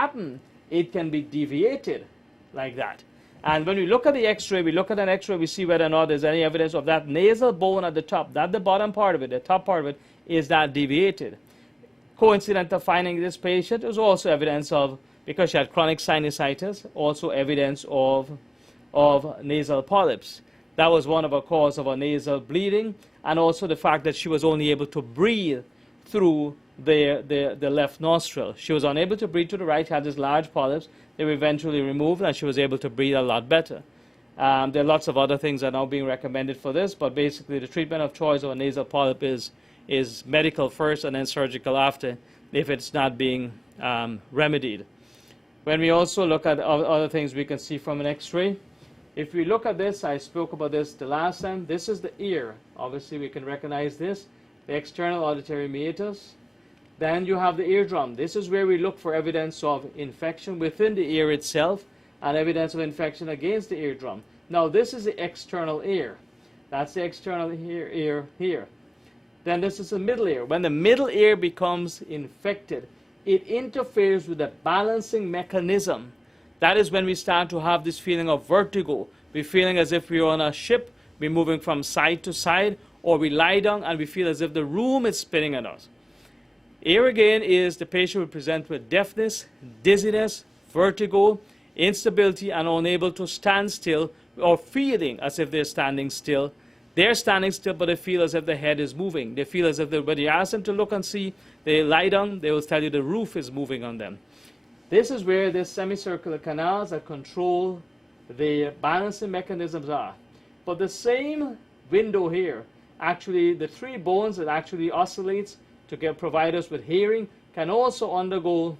happen, it can be deviated like that. And when we look at the x-ray, we look at an x-ray, we see whether or not there's any evidence of that nasal bone at the top, that the bottom part of it, the top part of it, is that deviated. Coincidental finding this patient was also evidence of, because she had chronic sinusitis, also evidence of nasal polyps. That was one of a cause of a nasal bleeding, and also the fact that she was only able to breathe through the left nostril. She was unable to breathe to the right, had these large polyps. They were eventually removed, and she was able to breathe a lot better. There are lots of other things that are now being recommended for this, but basically the treatment of choice of a nasal polyp is medical first and then surgical after if it's not being remedied. When we also look at other things we can see from an x-ray, if we look at this, I spoke about this the last time, this is the ear. Obviously we can recognize this, the external auditory meatus. Then you have the eardrum. This is where we look for evidence of infection within the ear itself and evidence of infection against the eardrum. Now this is the external ear. That's the external ear here. Then this is the middle ear. When the middle ear becomes infected, it interferes with the balancing mechanism. That is when we start to have this feeling of vertigo. We're feeling as if we're on a ship, we're moving from side to side, or we lie down and we feel as if the room is spinning on us. Here again is the patient will present with deafness, dizziness, vertigo, instability, and unable to stand still, or feeling as if they're standing still. They're standing still, but they feel as if the head is moving. They feel as if when you ask them to look and see, they lie down, they will tell you the roof is moving on them. This is where the semicircular canals that control the balancing mechanisms are. But the same window here, actually the three bones that actually oscillates to provide us with hearing, can also undergo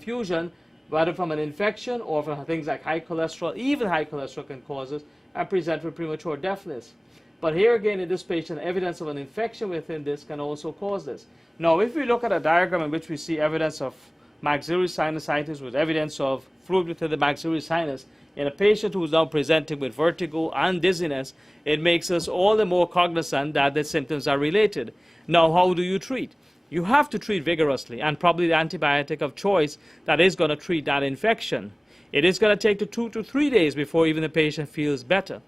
fusion, whether from an infection or from things like high cholesterol. Even high cholesterol can cause it and present with premature deafness. But here again in this patient, evidence of an infection within this can also cause this. Now if we look at a diagram in which we see evidence of maxillary sinusitis with evidence of fluid within the maxillary sinus, in a patient who is now presenting with vertigo and dizziness, it makes us all the more cognizant that the symptoms are related. Now, how do you treat? You have to treat vigorously, and probably the antibiotic of choice that is going to treat that infection. It is going to take 2 to 3 days before even the patient feels better.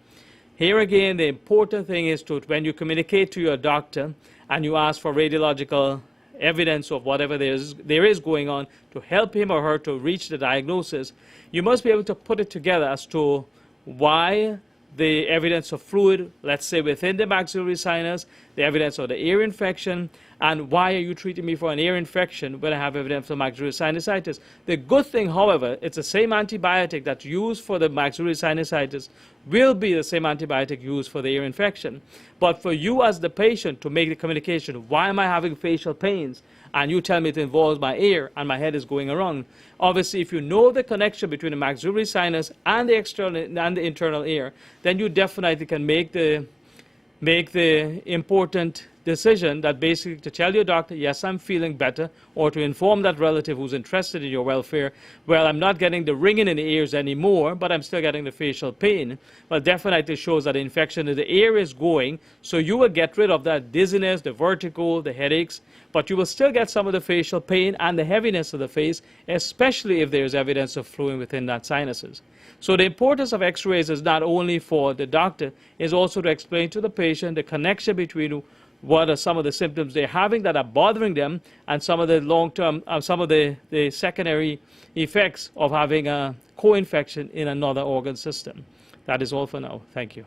Here again, the important thing is to, when you communicate to your doctor and you ask for radiological evidence of whatever there is going on to help him or her to reach the diagnosis, you must be able to put it together as to why the evidence of fluid, let's say within the maxillary sinus, the evidence of the ear infection, and why are you treating me for an ear infection when I have evidence of maxillary sinusitis? The good thing, however, it's the same antibiotic that's used for the maxillary sinusitis will be the same antibiotic used for the ear infection. But for you as the patient to make the communication, why am I having facial pains? And you tell me it involves my ear and my head is going around. Obviously, if you know the connection between the maxillary sinus and the external and the internal ear, then you definitely can make the important decision that basically to tell your doctor, yes, I'm feeling better, or to inform that relative who's interested in your welfare, well, I'm not getting the ringing in the ears anymore, but I'm still getting the facial pain. Well, definitely shows that the infection in the ear is going, so you will get rid of that dizziness, the vertigo, the headaches, but you will still get some of the facial pain and the heaviness of the face, especially if there's evidence of fluid within that sinuses. So the importance of x-rays is not only for the doctor, is also to explain to the patient the connection between what are some of the symptoms they're having that are bothering them and some of the long-term, some of the secondary effects of having a co-infection in another organ system. That is all for now. Thank you.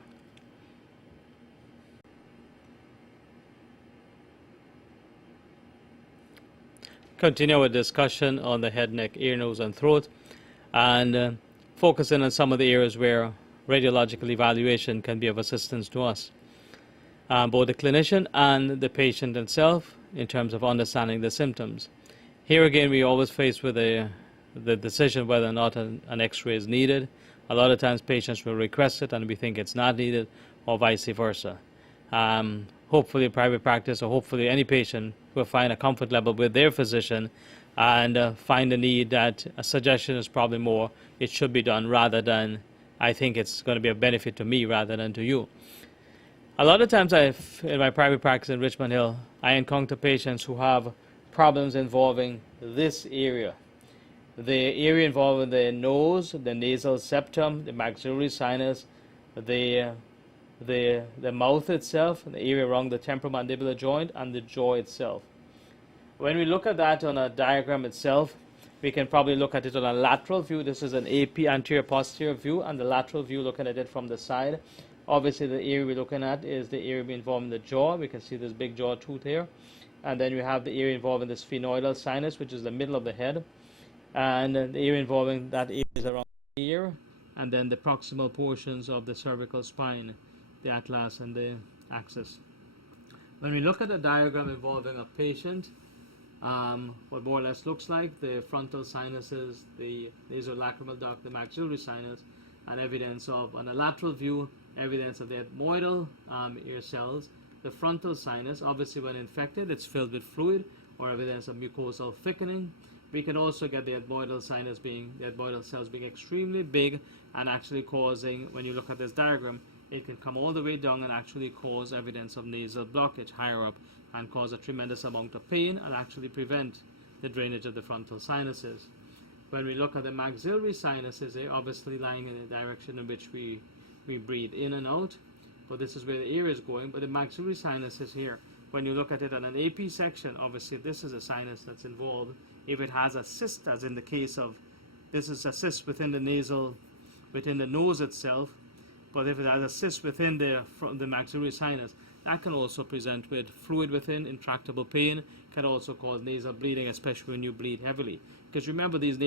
Continue our discussion on the head, neck, ear, nose, and throat, and focusing on some of the areas where radiological evaluation can be of assistance to us. Both the clinician and the patient himself in terms of understanding the symptoms. Here again, we always face with the decision whether or not an x-ray is needed. A lot of times patients will request it and we think it's not needed, or vice versa. Hopefully private practice, or hopefully any patient will find a comfort level with their physician and find a need that a suggestion is probably more, it should be done, rather than I think it's going to be a benefit to me rather than to you. A lot of times in my private practice in Richmond Hill, I encounter patients who have problems involving this area. the area involved in the nose, the nasal septum, the maxillary sinus, the the mouth itself, the area around the temporomandibular joint, and the jaw itself. When we look at that on a diagram itself, we can probably look at it on a lateral view. This is an AP, anterior posterior view, and the lateral view looking at it from the side. Obviously, the area we're looking at is the area involving the jaw. We can see this big jaw tooth here. And then we have the area involving the sphenoidal sinus, which is the middle of the head. And the area involving that area is around the ear. And then the proximal portions of the cervical spine, the atlas and the axis. When we look at a diagram involving a patient, what more or less looks like the frontal sinuses, the nasolacrimal duct, the maxillary sinus, and evidence of, on a lateral view, evidence of the ethmoidal ear cells. The frontal sinus, obviously when infected, it's filled with fluid, or evidence of mucosal thickening. We can also get the ethmoidal sinus being, the ethmoidal cells being extremely big and actually causing, when you look at this diagram, it can come all the way down and actually cause evidence of nasal blockage higher up and cause a tremendous amount of pain and actually prevent the drainage of the frontal sinuses. When we look at the maxillary sinuses, they're obviously lying in the direction in which we breathe in and out, but this is where the air is going. But the maxillary sinus is here. When you look at it on an AP section, obviously this is a sinus that's involved. If it has a cyst, as in the case of, this is a cyst within the nasal, within the nose itself, but if it has a cyst within the maxillary sinus, that can also present with fluid within, intractable pain, can also cause nasal bleeding, especially when you bleed heavily. Because remember, these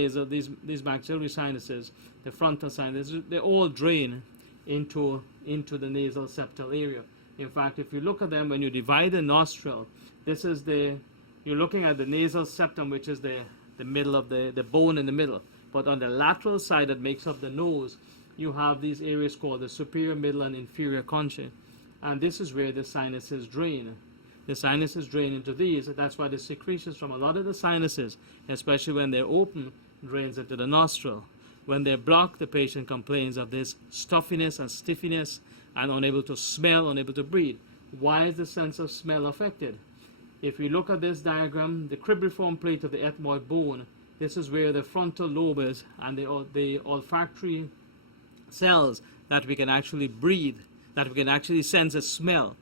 maxillary sinuses, the frontal sinuses, they all drain into the nasal septal area. In fact, if you look at them, when you divide the nostril, this is you're looking at the nasal septum, which is the middle of the bone in the middle. But on the lateral side that makes up the nose, you have these areas called the superior, middle, and inferior conchae. And this is where the sinuses drain. The sinuses drain into these. That's why the secretions from a lot of the sinuses, especially when they're open, drains into the nostril. When they're blocked, the patient complains of this stuffiness and stiffiness and unable to smell, unable to breathe. Why is the sense of smell affected? If we look at this diagram, the cribriform plate of the ethmoid bone, this is where the frontal lobe is, and the olfactory cells that we can actually breathe, that we can actually sense a smell,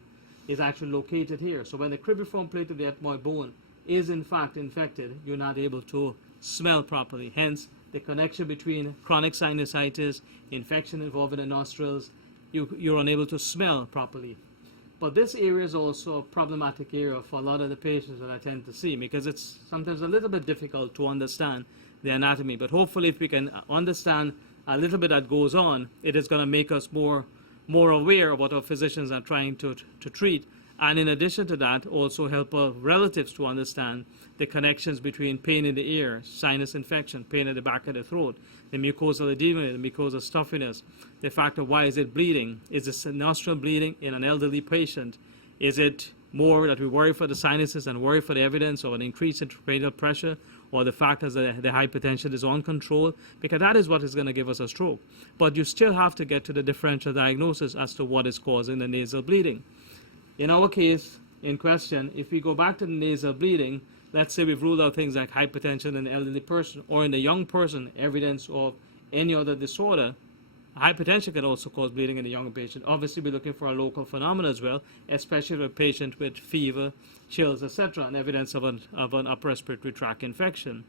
is actually located here. So when the cribriform plate of the ethmoid bone is in fact infected, you're not able to smell properly. Hence, the connection between chronic sinusitis, infection involving the nostrils, you're unable to smell properly. But this area is also a problematic area for a lot of the patients that I tend to see, because it's sometimes a little bit difficult to understand the anatomy. But hopefully if we can understand a little bit that goes on, it is going to make us more aware of what our physicians are trying to treat. And in addition to that, also help our relatives to understand the connections between pain in the ear, sinus infection, pain at the back of the throat, the mucosal edema, the mucosal stuffiness, the fact of why is it bleeding? Is this nostril bleeding in an elderly patient? Is it more that we worry for the sinuses and worry for the evidence of an increase in intracranial pressure, or the fact that the hypertension is uncontrolled? Because that is what is going to give us a stroke. But you still have to get to the differential diagnosis as to what is causing the nasal bleeding. In our case in question, if we go back to the nasal bleeding, let's say we've ruled out things like hypertension in an elderly person, or in the young person, evidence of any other disorder. Hypertension can also cause bleeding in the younger patient. Obviously, we're looking for a local phenomenon as well, especially with a patient with fever, chills, etc., and evidence of an upper respiratory tract infection.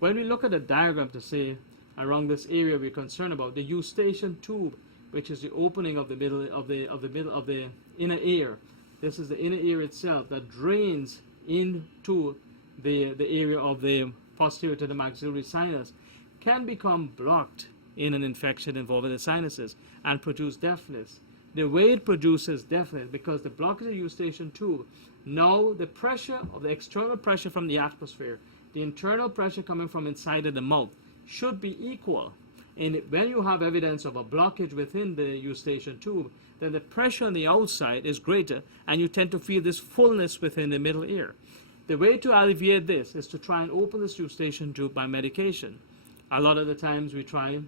When we look at the diagram to say around this area we're concerned about, the eustachian tube, which is the opening of the middle of the inner ear. This is the inner ear itself that drains into the area of the posterior to the maxillary sinus, can become blocked in an infection involving the sinuses and produce deafness. The way it produces deafness, because the blockage of the eustachian tube, now the pressure of the external pressure from the atmosphere, the internal pressure coming from inside of the mouth should be equal. And when you have evidence of a blockage within the eustachian tube, then the pressure on the outside is greater, and you tend to feel this fullness within the middle ear. The way to alleviate this is to try and open this eustachian tube by medication. A lot of the times we try,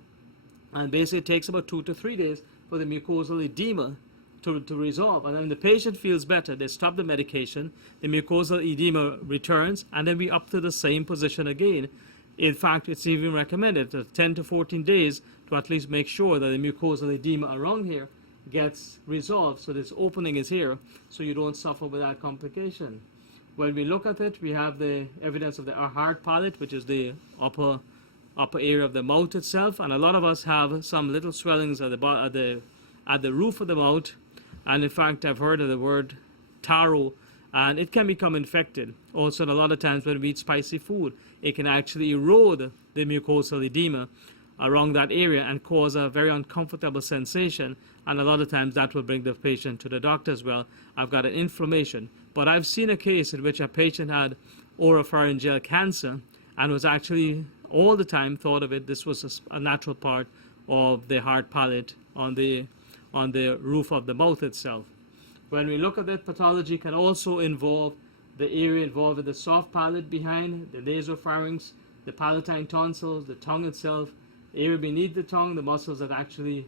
and basically it takes about 2 to 3 days for the mucosal edema to resolve. And then the patient feels better, they stop the medication, the mucosal edema returns, and then we up to the same position again. In fact, it's even recommended 10 to 14 days to at least make sure that the mucosal edema around here gets resolved. So this opening is here, so you don't suffer with that complication. When we look at it, we have the evidence of the hard palate, which is the upper area of the mouth itself, and a lot of us have some little swellings at the roof of the mouth. And in fact, I've heard of the word taro, and it can become infected. Also, a lot of times when we eat spicy food, it can actually erode the mucosal edema around that area and cause a very uncomfortable sensation. And a lot of times that will bring the patient to the doctor as well. I've got an inflammation. But I've seen a case in which a patient had oropharyngeal cancer and was actually all the time thought of it, this was a natural part of the hard palate on the roof of the mouth itself. When we look at that, pathology can also involve the area involved with the soft palate behind, the nasopharynx, the palatine tonsils, the tongue itself, the area beneath the tongue, the muscles that actually,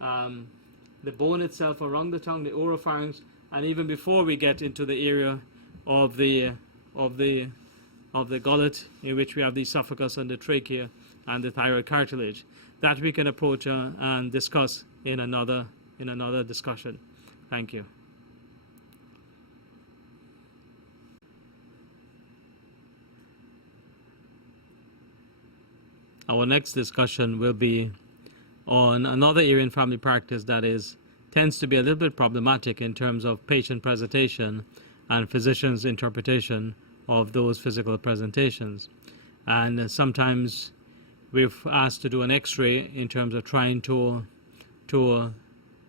the bone itself around the tongue, the oropharynx, and even before we get into the area of the gullet, in which we have the esophagus and the trachea and the thyroid cartilage, that we can approach and discuss in another discussion. Thank you. Our next discussion will be on another area in family practice that tends to be a little bit problematic in terms of patient presentation and physician's interpretation of those physical presentations. And sometimes we've asked to do an x-ray in terms of trying to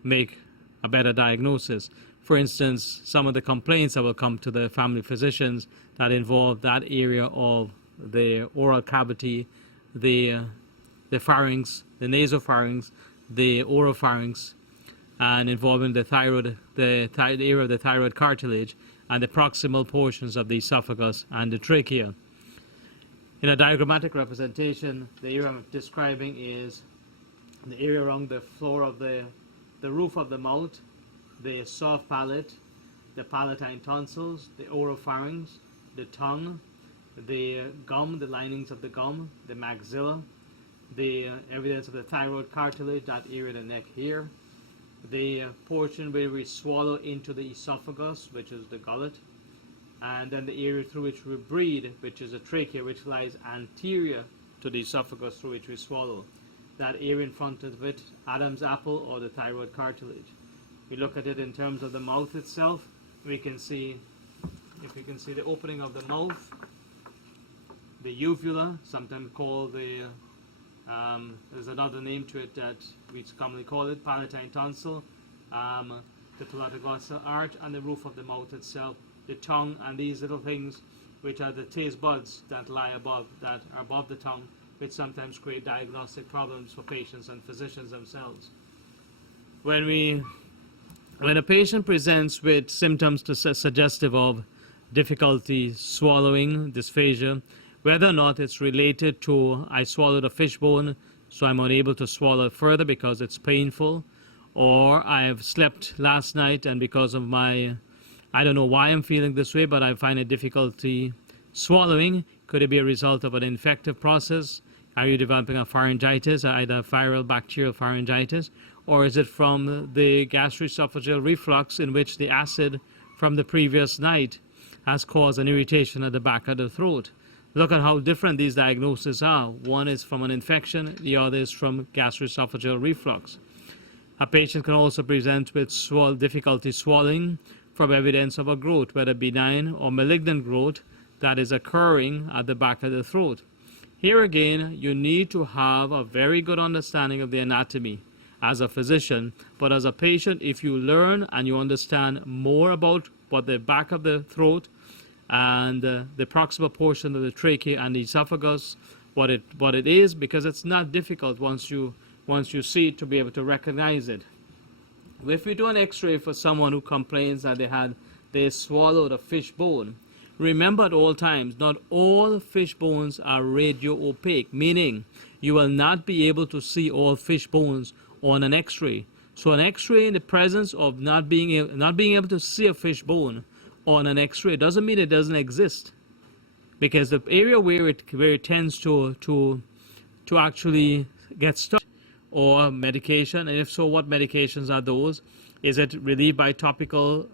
make a better diagnosis. For instance, some of the complaints that will come to the family physicians that involve that area of the oral cavity, the pharynx, the nasopharynx, the oropharynx, and involving the thyroid, the area of the thyroid cartilage, and the proximal portions of the esophagus and the trachea. In a diagrammatic representation, the area I'm describing is the area around the floor of the roof of the mouth, the soft palate, the palatine tonsils, the oropharynx, the tongue, the gum, the linings of the gum, the maxilla, the evidence of the thyroid cartilage, that area of the neck here, the portion where we swallow into the esophagus, which is the gullet, and then the area through which we breathe, which is the trachea, which lies anterior to the esophagus through which we swallow. That area in front of it, Adam's apple or the thyroid cartilage. We look at it in terms of the mouth itself. We can see, if you can see the opening of the mouth, the uvula, sometimes called there's another name to it that we commonly call it, palatine tonsil, the palatoglossal arch, and the roof of the mouth itself, the tongue, and these little things which are the taste buds that lie above, that are above the tongue, which sometimes create diagnostic problems for patients and physicians themselves. When a patient presents with symptoms suggestive of difficulty swallowing, dysphagia, whether or not it's related to I swallowed a fish bone, so I'm unable to swallow further because it's painful, or I have slept last night and because of I don't know why I'm feeling this way, but I find a difficulty swallowing. Could it be a result of an infective process? Are you developing a pharyngitis, either viral, bacterial pharyngitis, or is it from the gastroesophageal reflux in which the acid from the previous night has caused an irritation at the back of the throat? Look at how different these diagnoses are. One is from an infection, the other is from gastroesophageal reflux. A patient can also present with difficulty swallowing from evidence of a growth, whether benign or malignant growth, that is occurring at the back of the throat. Here again, you need to have a very good understanding of the anatomy as a physician, but as a patient, if you learn and you understand more about what the back of the throat and the proximal portion of the trachea and the esophagus, what it is, because it's not difficult once you see it to be able to recognize it. If we do an x-ray for someone who complains that they swallowed a fish bone, remember at all times, not all fish bones are radio opaque, meaning you will not be able to see all fish bones on an x-ray. So an x-ray in the presence of not being able to see a fish bone on an x-ray doesn't mean it doesn't exist. because the area where it tends to actually get stuck, or medication, and if so, what medications are those? Is it relieved by topical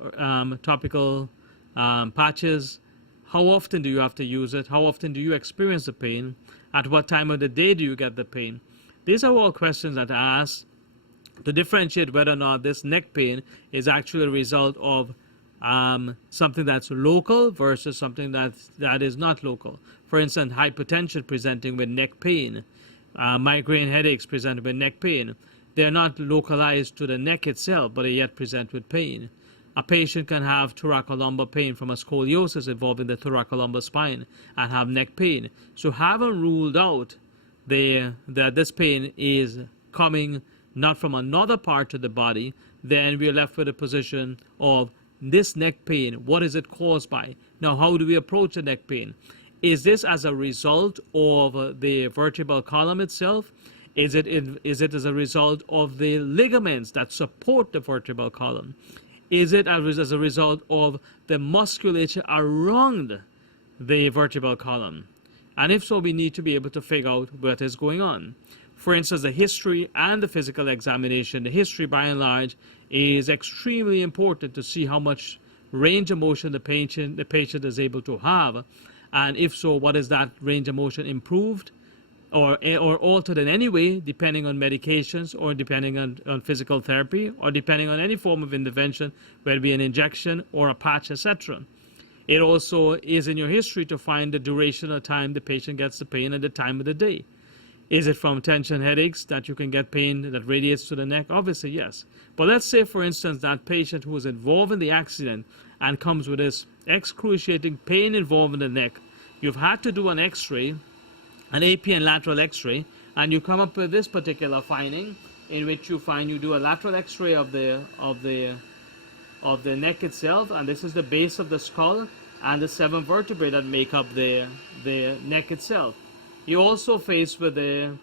patches? How often do you have to use it? How often do you experience the pain? At what time of the day do you get the pain? These are all questions that are asked to differentiate whether or not this neck pain is actually a result of something that's local versus something that is not local. For instance, hypertension presenting with neck pain, migraine headaches presenting with neck pain. They're not localized to the neck itself, but they yet present with pain. A patient can have thoracolumbar pain from a scoliosis involving the thoracolumbar spine and have neck pain. So having ruled out that this pain is coming not from another part of the body, then we are left with a position of this neck pain. What is it caused by? Now, how do we approach the neck pain? Is this as a result of the vertebral column itself? Is it as a result of the ligaments that support the vertebral column? Is it as a result of the musculature around the vertebral column? And if so, we need to be able to figure out what is going on. For instance, the history and the physical examination. The history, by and large, is extremely important to see how much range of motion the patient is able to have. And if so, what is that range of motion improved or altered in any way, depending on medications or depending on physical therapy or depending on any form of intervention, whether it be an injection or a patch, etc. It also is in your history to find the duration of time the patient gets the pain at the time of the day. Is it from tension headaches that you can get pain that radiates to the neck? Obviously, yes. But let's say, for instance, that patient who was involved in the accident and comes with this excruciating pain involved in the neck. You've had to do an x-ray, an AP and lateral x-ray, and you come up with this particular finding in which you find you do a lateral x-ray of the neck itself, and this is the base of the skull and the 7 vertebrae that make up the neck itself. You also faced with you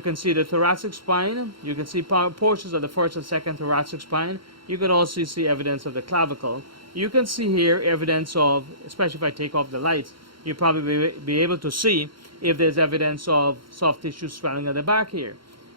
can see the thoracic spine, you can see portions of the first and second thoracic spine. You can also see evidence of the clavicle. You can see here evidence of, especially if I take off the lights, you'll probably be able to see if there's evidence of soft tissue swelling at the back here.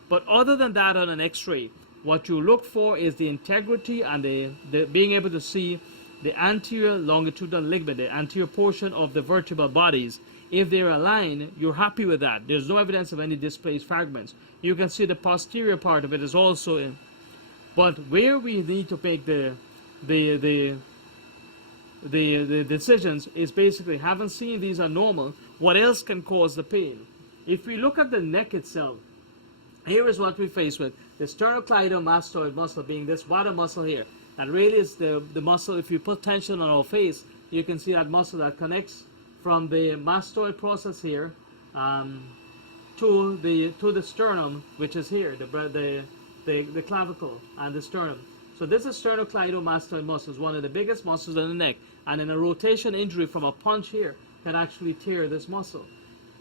But other than that, on an x-ray, what you look for is the integrity and the being able to see the anterior longitudinal ligament, the anterior portion of the vertebral bodies. If they're aligned, you're happy with that. There's no evidence of any displaced fragments. You can see the posterior part of it is also in. But where we need to make the decisions is basically, having seen these are normal, what else can cause the pain? If we look at the neck itself, here is what we face with. The sternocleidomastoid muscle being this bottom muscle here. And really is the muscle, if you put tension on our face, you can see that muscle that connects from the mastoid process here to the sternum, which is here, the clavicle and the sternum. So this is sternocleidomastoid muscle, is one of the biggest muscles in the neck, and in a rotation injury from a punch here can actually tear this muscle.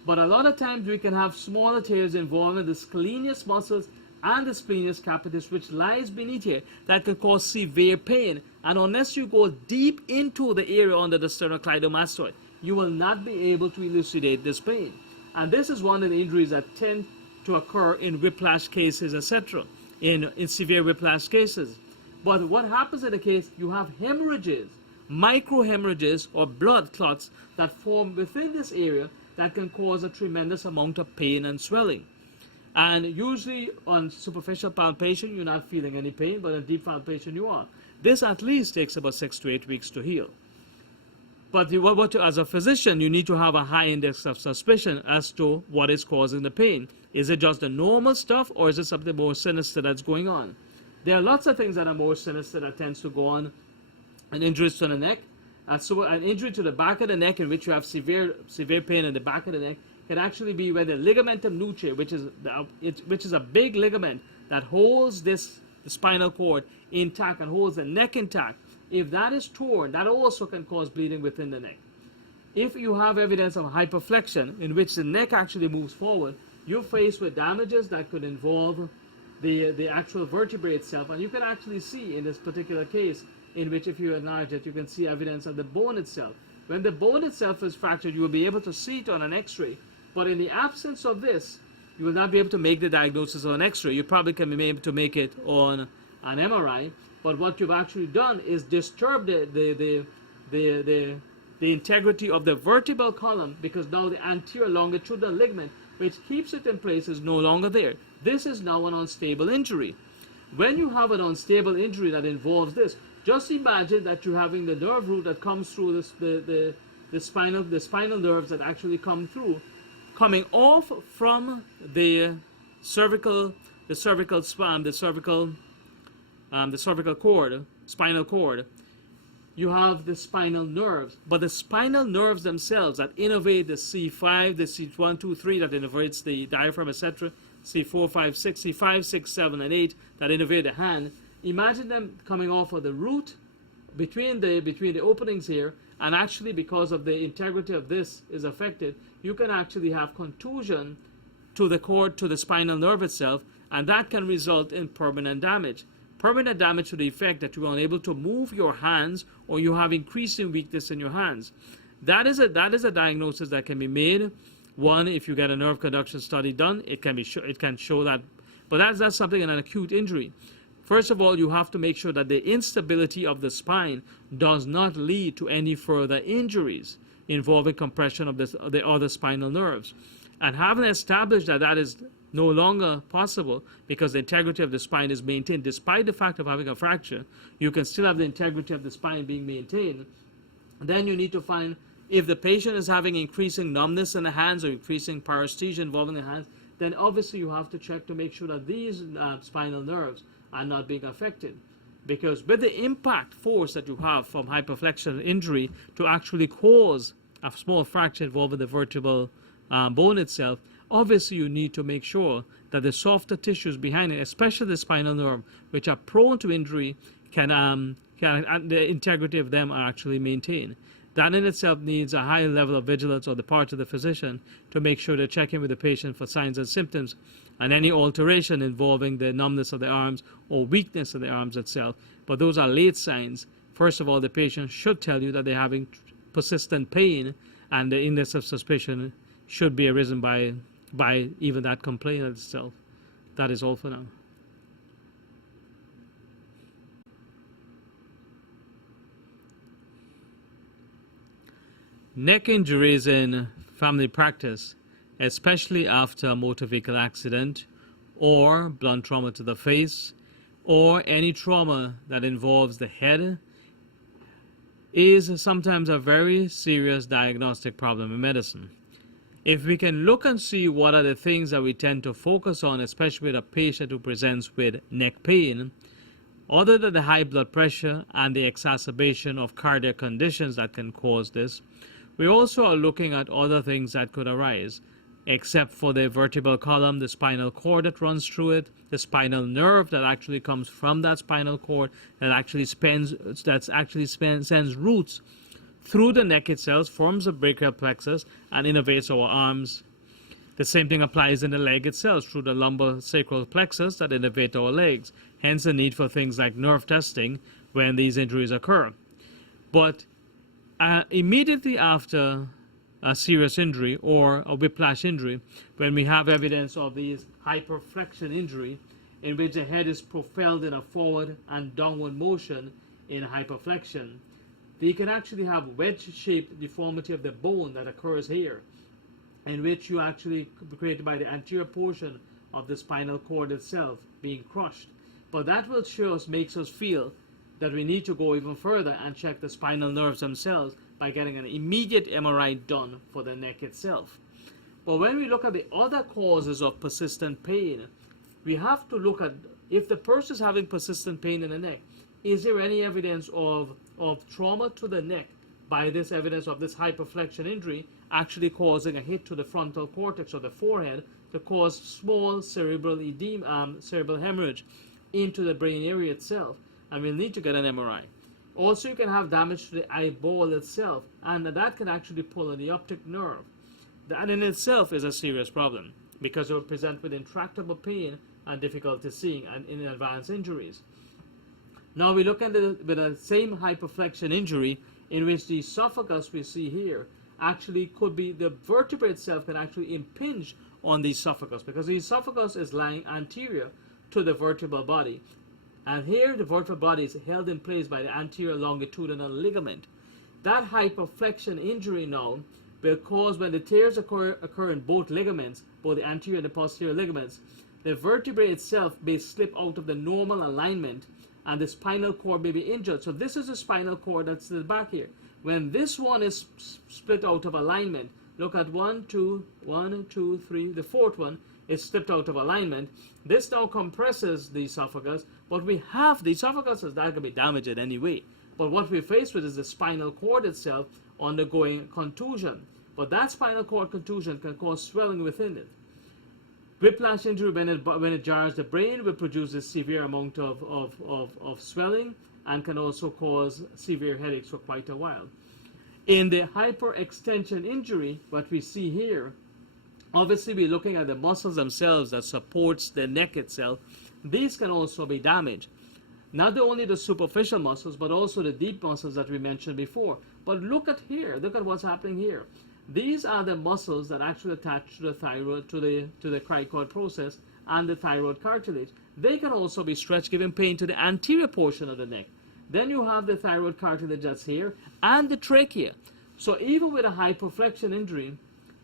But a lot of times we can have smaller tears involving the scalenus muscles and the splenius capitis, which lies beneath here, that can cause severe pain. And unless you go deep into the area under the sternocleidomastoid, you will not be able to elucidate this pain. And this is one of the injuries that tend to occur in whiplash cases, etc., in severe whiplash cases. But what happens in the case, you have hemorrhages, microhemorrhages or blood clots that form within this area that can cause a tremendous amount of pain and swelling. And usually on superficial palpation, you're not feeling any pain, but on deep palpation you are. This at least takes about 6 to 8 weeks to heal. But as a physician, you need to have a high index of suspicion as to what is causing the pain. Is it just the normal stuff, or is it something more sinister that's going on? There are lots of things that are more sinister that tends to go on. An injury to the neck, so an injury to the back of the neck in which you have severe pain in the back of the neck can actually be where the ligamentum nuchae, which is a big ligament that holds the spinal cord intact and holds the neck intact. If that is torn, that also can cause bleeding within the neck. If you have evidence of hyperflexion, in which the neck actually moves forward, you're faced with damages that could involve the actual vertebrae itself. And you can actually see in this particular case, in which if you enlarge it, you can see evidence of the bone itself. When the bone itself is fractured, you will be able to see it on an x-ray. But in the absence of this, you will not be able to make the diagnosis on an x-ray. You probably can be able to make it on an MRI. But what you've actually done is disturb the integrity of the vertebral column, because now the anterior longitudinal ligament, which keeps it in place, is no longer there. This is now an unstable injury. When you have an unstable injury that involves this, just imagine that you're having the nerve root that comes through this, the spinal nerves that actually come through, coming off from the cervical cord, spinal cord. You have the spinal nerves, but the spinal nerves themselves that innervate the C5, the C1, 2, 3 that innervates the diaphragm, etc., C4, 5, 6, C5, 6, 7, and 8 that innervate the hand. Imagine them coming off of the root between the openings here, and actually because of the integrity of this is affected, you can actually have contusion to the cord, to the spinal nerve itself, and that can result in permanent damage. Permanent damage to the effect that you are unable to move your hands, or you have increasing weakness in your hands. That is a diagnosis that can be made. One, if you get a nerve conduction study done, it can show that, but that's something in an acute injury. First of all, you have to make sure that the instability of the spine does not lead to any further injuries involving compression of the other spinal nerves. And having established that that is no longer possible because the integrity of the spine is maintained, despite the fact of having a fracture, you can still have the integrity of the spine being maintained. Then you need to find if the patient is having increasing numbness in the hands or increasing paresthesia involving the hands, then obviously you have to check to make sure that these spinal nerves are not being affected. Because with the impact force that you have from hyperflexion injury to actually cause a small fracture involving the vertebral bone itself, obviously you need to make sure that the softer tissues behind it, especially the spinal nerve, which are prone to injury, can the integrity of them are actually maintained. That in itself needs a high level of vigilance on the part of the physician to make sure they're checking with the patient for signs and symptoms and any alteration involving the numbness of the arms or weakness of the arms itself. But those are late signs. First of all, the patient should tell you that they're having persistent pain, and the index of suspicion should be arisen by even that complaint itself. That is all for now. Neck injuries in family practice, especially after a motor vehicle accident or blunt trauma to the face or any trauma that involves the head, is sometimes a very serious diagnostic problem in medicine. If we can look and see what are the things that we tend to focus on, especially with a patient who presents with neck pain, other than the high blood pressure and the exacerbation of cardiac conditions that can cause this, we also are looking at other things that could arise, except for the vertebral column, the spinal cord that runs through it, the spinal nerve that actually comes from that spinal cord that actually sends roots through the neck itself, forms a brachial plexus, and innervates our arms. The same thing applies in the leg itself, through the lumbar sacral plexus that innervate our legs. Hence the need for things like nerve testing when these injuries occur. But immediately after a serious injury or a whiplash injury, when we have evidence of these hyperflexion injury, in which the head is propelled in a forward and downward motion in hyperflexion, you can actually have wedge-shaped deformity of the bone that occurs here, in which you actually created by the anterior portion of the spinal cord itself being crushed. But that will makes us feel that we need to go even further and check the spinal nerves themselves by getting an immediate MRI done for the neck itself. But when we look at the other causes of persistent pain, we have to look at if the person is having persistent pain in the neck, is there any evidence of trauma to the neck by this evidence of this hyperflexion injury actually causing a hit to the frontal cortex or the forehead to cause small cerebral edema, cerebral hemorrhage into the brain area itself, and we'll need to get an MRI. Also, you can have damage to the eyeball itself, and that can actually pull on the optic nerve. That in itself is a serious problem because it will present with intractable pain and difficulty seeing and in advanced injuries. Now we look at with the same hyperflexion injury in which the esophagus we see here actually could be, the vertebra itself can actually impinge on the esophagus, because the esophagus is lying anterior to the vertebral body. And here the vertebral body is held in place by the anterior longitudinal ligament. That hyperflexion injury now will cause, when the tears occur in both ligaments, both the anterior and the posterior ligaments, the vertebrae itself may slip out of the normal alignment and the spinal cord may be injured. So this is the spinal cord that's in the back here. When this one is split out of alignment, look at 1, 2, 3, the fourth one is slipped out of alignment. This now compresses the esophagus, but we have the esophagus is not going to be damaged in any way. But what we're faced with is the spinal cord itself undergoing contusion. But that spinal cord contusion can cause swelling within it. Whiplash injury, when it jars the brain, will produce a severe amount of swelling and can also cause severe headaches for quite a while. In the hyperextension injury, what we see here, obviously we're looking at the muscles themselves that supports the neck itself. These can also be damaged. Not only the superficial muscles, but also the deep muscles that we mentioned before. But look at here, look at what's happening here. These are the muscles that actually attach to the thyroid, to the cricoid process and the thyroid cartilage. They can also be stretched, giving pain to the anterior portion of the neck. Then you have the thyroid cartilage that's here and the trachea. So even with a hyperflexion injury,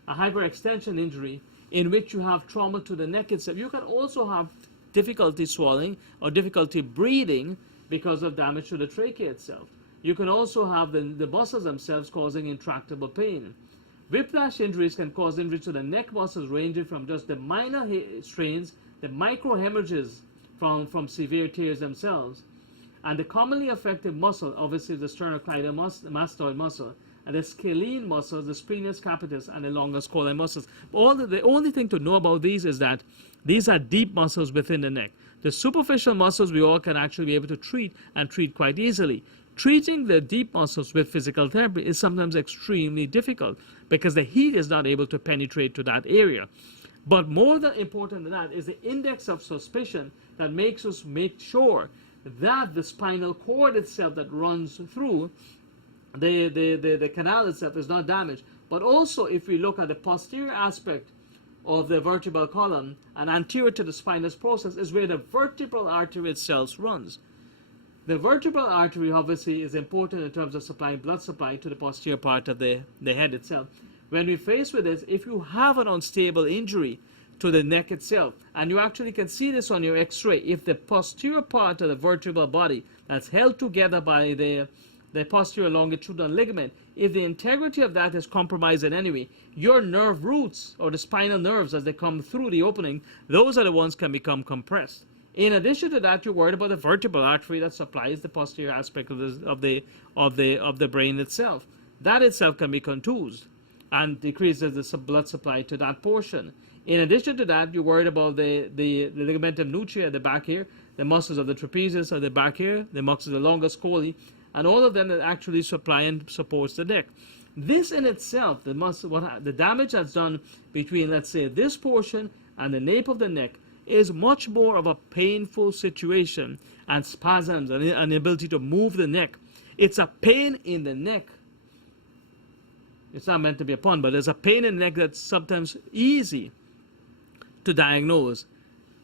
a hyperextension injury, in which you have trauma to the neck itself, you can also have difficulty swallowing or difficulty breathing because of damage to the trachea itself. You can also have the muscles themselves causing intractable pain. Whiplash injuries can cause injuries to the neck muscles, ranging from just the minor strains, the microhemorrhages from severe tears themselves. And the commonly affected muscle, obviously, the sternocleidomastoid muscle, and the scalene muscles, the splenius capitis, and the longus colli muscles. The only thing to know about these is that these are deep muscles within the neck. The superficial muscles we all can actually be able to treat, and treat quite easily. Treating the deep muscles with physical therapy is sometimes extremely difficult because the heat is not able to penetrate to that area. But more than important than that is the index of suspicion that makes us make sure that the spinal cord itself that runs through the canal itself is not damaged. But also, if we look at the posterior aspect of the vertebral column and anterior to the spinous process, is where the vertebral artery itself runs. The vertebral artery obviously is important in terms of supplying blood supply to the posterior part of the head itself. When we face with this, if you have an unstable injury to the neck itself, and you actually can see this on your x-ray, if the posterior part of the vertebral body that's held together by the posterior longitudinal ligament, if the integrity of that is compromised in any way, your nerve roots, or the spinal nerves as they come through the opening, those are the ones can become compressed. In addition to that, you're worried about the vertebral artery that supplies the posterior aspect of the brain itself. That itself can be contused and decreases the blood supply to that portion. In addition to that, you're worried about the ligamentum nuchae at the back here, the muscles of the trapezius at the back here, the muscles of the longus colli, and all of them that actually supply and supports the neck. This in itself, the damage that's done between, let's say, this portion and the nape of the neck, is much more of a painful situation and spasms and inability to move the neck. It's a pain in the neck. It's not meant to be a pun, but there's a pain in the neck that's sometimes easy to diagnose,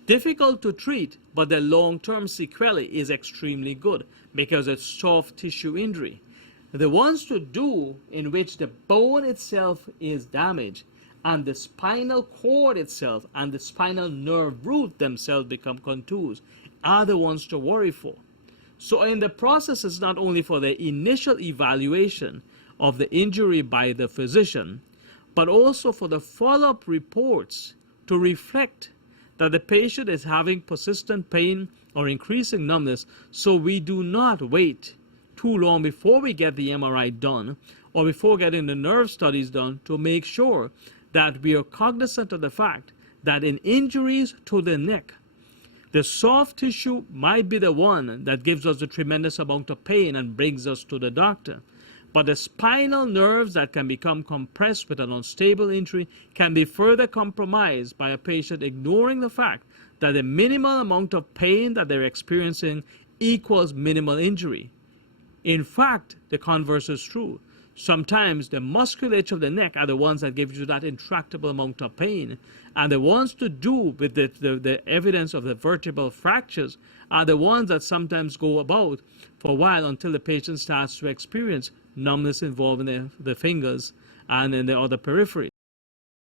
difficult to treat, but the long-term sequelae is extremely good because it's soft tissue injury. The ones to do in which the bone itself is damaged and the spinal cord itself and the spinal nerve root themselves become contused are the ones to worry for. So in the process, it's not only for the initial evaluation of the injury by the physician, but also for the follow-up reports to reflect that the patient is having persistent pain or increasing numbness, so we do not wait too long before we get the MRI done or before getting the nerve studies done to make sure that we are cognizant of the fact that in injuries to the neck, the soft tissue might be the one that gives us a tremendous amount of pain and brings us to the doctor. But the spinal nerves that can become compressed with an unstable injury can be further compromised by a patient ignoring the fact that the minimal amount of pain that they're experiencing equals minimal injury. In fact, the converse is true. Sometimes the musculature of the neck are the ones that give you that intractable amount of pain. And the ones to do with the evidence of the vertebral fractures are the ones that sometimes go about for a while until the patient starts to experience numbness involving the fingers and in the other periphery.